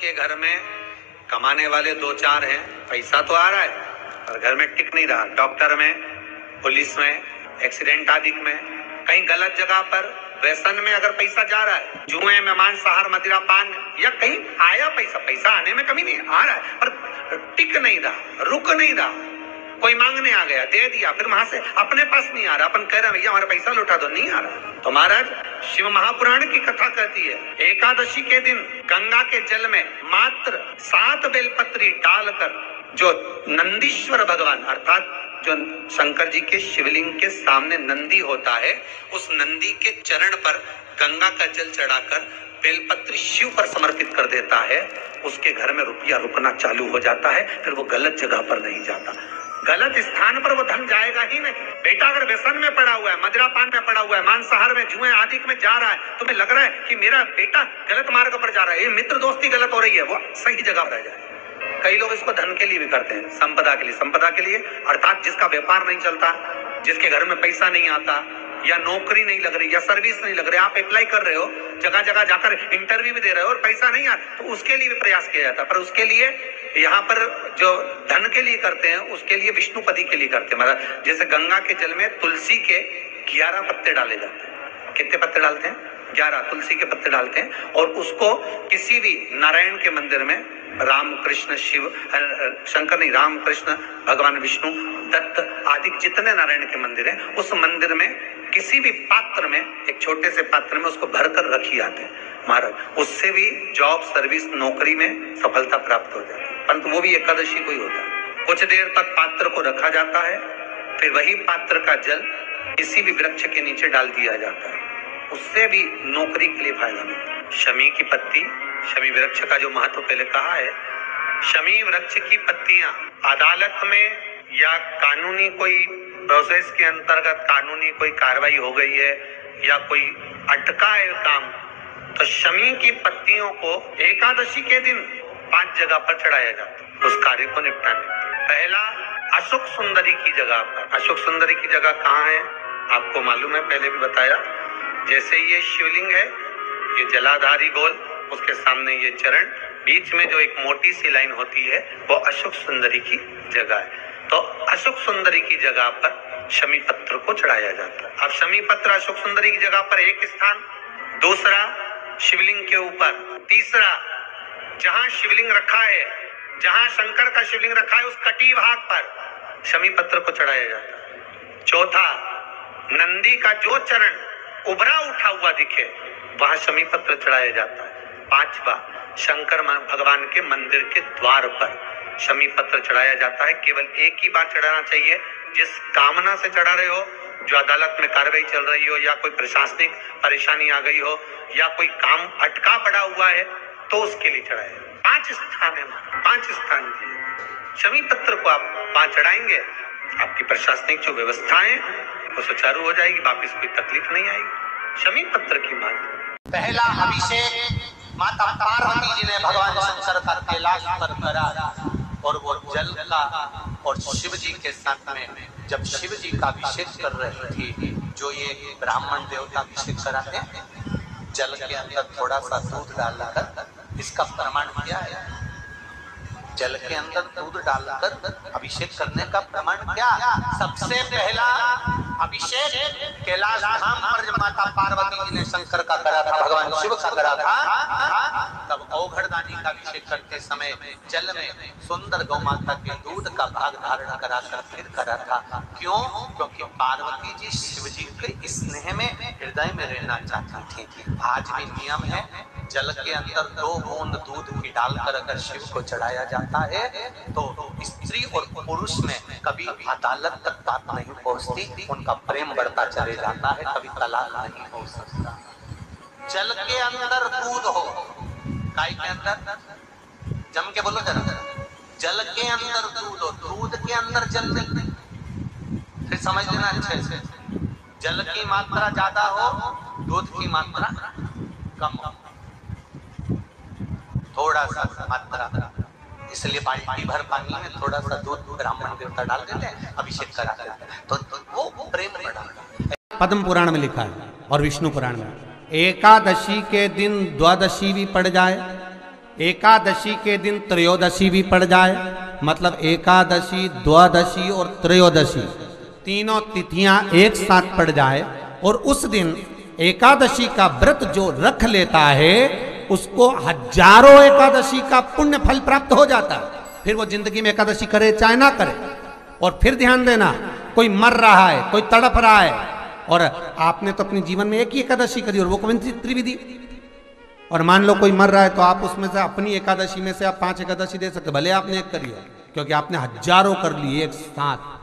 जिसके घर में कमाने वाले दो चार हैं, पैसा तो आ रहा है पर घर में टिक नहीं रहा, डॉक्टर में, पुलिस में, एक्सीडेंट आदि में, कहीं गलत जगह पर, व्यसन में अगर पैसा जा रहा है, जुए में, मांसाहार, मदिरा पान, या कहीं आया पैसा आने में कमी नहीं, आ रहा है पर टिक नहीं रहा, रुक नहीं रहा, कोई मांगने आ गया, दे दिया, फिर वहां से अपने पास नहीं आ रहा, अपन कह रहे हैं भैया हमारा पैसा लौटा दो, नहीं आ रहा। तो महाराज शिव महापुराण की कथा कहती है, एकादशी के दिन गंगा के जल में मात्र 7 बेलपत्री डालकर जो नंदीश्वर भगवान अर्थात जो शंकर जी के शिवलिंग के सामने नंदी होता है, उस नंदी के चरण पर गंगा का जल चढ़ाकर बेलपत्री शिव पर समर्पित कर देता है, उसके घर में रुपया रुकना चालू हो जाता है, फिर वो गलत जगह पर नहीं जाता, गलत स्थान पर वो धन जाएगा ही नहीं। बेटा अगर व्यसन में पड़ा हुआ है, मदिरा पान में पड़ा हुआ है, मांसाहार में, जुए आदि में जा रहा है, तुम्हें लग रहा है कि मेरा बेटा गलत मार्ग पर जा रहा है, ये मित्र दोस्ती गलत हो रही है, वो सही जगह पर जाए। कई लोग इसको धन के लिए भी करते हैं, संपदा के लिए अर्थात जिसका व्यापार नहीं चलता, जिसके घर में पैसा नहीं आता, या नौकरी नहीं लग रही, या सर्विस नहीं लग रही, आप अप्लाई कर रहे हो, जगह जगह जाकर इंटरव्यू भी दे रहे हो और पैसा नहीं आता, तो उसके लिए भी प्रयास किया जाता है। पर उसके लिए यहाँ पर जो धन के लिए करते हैं, उसके लिए विष्णुपदी के लिए करते हैं। मतलब जैसे गंगा के जल में तुलसी के 11 पत्ते डाले जाते हैं। कितने पत्ते डालते हैं? 11 तुलसी के पत्ते डालते हैं, और उसको किसी भी नारायण के मंदिर में, राम कृष्ण शिव शंकर नहीं, राम कृष्ण भगवान विष्णु दत्त आदि जितने नारायण के मंदिर हैं, उस मंदिर में किसी भी पात्र में, एक छोटे से पात्र में उसको भरकर रखी जाते हैं महाराज, उससे भी जॉब, सर्विस, नौकरी में सफलता प्राप्त हो जाती है। परंतु वो भी एकादशी को ही होता है। कुछ देर तक पात्र को रखा जाता है, फिर वही पात्र का जल किसी भी वृक्ष के नीचे डाल दिया जाता है, उससे भी नौकरी के लिए फायदा मिलता है। शमी की पत्ती, शमी वृक्ष का जो महत्व पहले कहा है, शमी वृक्ष की पत्तियां अदालत में या कानूनी कोई प्रोसेस के अंतर्गत कानूनी कोई कार्रवाई हो गई है या कोई अटका है काम, तो शमी की पत्तियों को एकादशी के दिन 5 जगह पर चढ़ाया जाता है उस कार्य को निपटाने। पहला अशोक सुंदरी की जगह पर। अशोक सुंदरी की जगह कहाँ है आपको मालूम है, पहले भी बताया। जैसे ये शिवलिंग है, ये जलाधारी गोल, उसके सामने ये चरण, बीच में जो एक मोटी सी लाइन होती है वो अशोक सुंदरी की जगह है। तो अशोक सुंदरी की जगह पर शमी पत्र को चढ़ाया जाता है। अब शमी पत्र अशोक सुंदरी की जगह पर एक स्थान, दूसरा शिवलिंग के ऊपर, तीसरा जहां शिवलिंग रखा है, जहां शंकर का शिवलिंग रखा है, उस कटी भाग पर शमी पत्र को चढ़ाया जाता है। चौथा, नंदी का जो चरण उभरा उठा हुआ दिखे वहां शमी पत्र चढ़ाया जाता है। पांचवा, शंकर भगवान के मंदिर के द्वार पर शमी पत्र चढ़ाया जाता है। केवल एक ही बार चढ़ाना चाहिए, जिस कामना से चढ़ा रहे हो, जो अदालत में कार्रवाई चल रही हो, या कोई प्रशासनिक परेशानी आ गई हो, या कोई काम अटका पड़ा हुआ है, तो उसके लिए चढ़ाए। 5 स्थान है, 5 स्थान दिए। शमी पत्र को आप 5 चढ़ाएंगे, आपकी प्रशासनिक जो व्यवस्थाएं वो सुचारू हो जाएगी, वापिस कोई तकलीफ नहीं आएगी। शमी पत्र की बात। पहला अभिषेक माता पार्वती जी ने भगवान शंकर का कैलाश पर करा, और वो जल का, और शिव जी के साथ में जब शिव जी का अभिषेक कर रही थी, जो ये ब्राह्मण देवता अभिषेक कराते हैं, जल के अंदर थोड़ा सा दूध डालकर, इसका प्रमाण क्या है? जल के अंदर दूध डालकर अभिषेक करने का प्रमाण क्या? सबसे पहला अभिषेक कैलाश धाम पर जब माता पार्वती जी ने शंकर का करा था, भगवान शिव का करा था, तब औघड़दानी का अभिषेक करते समय जल में सुंदर गौ माता के दूध का भाग धारण कराकर फिर करा था। क्यों? क्योंकि पार्वती जी शिव जी के स्नेह में, हृदय में रहना चाहती थी। आज भी नियम है, जल के अंदर 2 बूंद दूध की डालकर अगर शिव को चढ़ाया जाता है तो स्त्री और पुरुष में कभी अदालत तक बात नहीं पहुंचती, उनका प्रेम बढ़ता चले जाता है, कभी तलाक नहीं हो सकता। जल के अंदर दूध हो, गाय के अंदर, जम के बोलो जरा, जल के अंदर दूध हो, दूध के अंदर जल, फिर समझ लेना अच्छे से। जल की मात्रा ज्यादा हो, दूध की मात्रा कम हो, थोड़ा सा मात्रा, इसलिए बाल्टी भर पानी में थोड़ा सा दूध ब्राह्मण देवता डाल देते हैं, अभिषेक करा देते हैं, तो वो प्रेम बढ़ा। पद्म पुराण में लिखा है और विष्णु पुराण में, एकादशी के दिन द्वादशी भी पड़ जाए एकादशी के दिन त्रयोदशी भी पड़ जाए, मतलब एकादशी, द्वादशी और त्रयोदशी तीनों तिथियां एक साथ पड़ जाए, और उस दिन एकादशी का व्रत जो रख लेता है उसको हजारों एकादशी का पुण्य फल प्राप्त हो जाता है। फिर वो जिंदगी में एकादशी करे चाहे ना करे। और फिर ध्यान देना, कोई मर रहा है, कोई तड़प रहा है, और आपने तो अपने जीवन में एक ही एकादशी करी और वो कौन सी त्रिविधि, और मान लो कोई मर रहा है तो आप उसमें से अपनी एकादशी में से आप 5 एकादशी दे सकते, भले आपने एक करी हो, क्योंकि आपने हजारों कर ली एक साथ।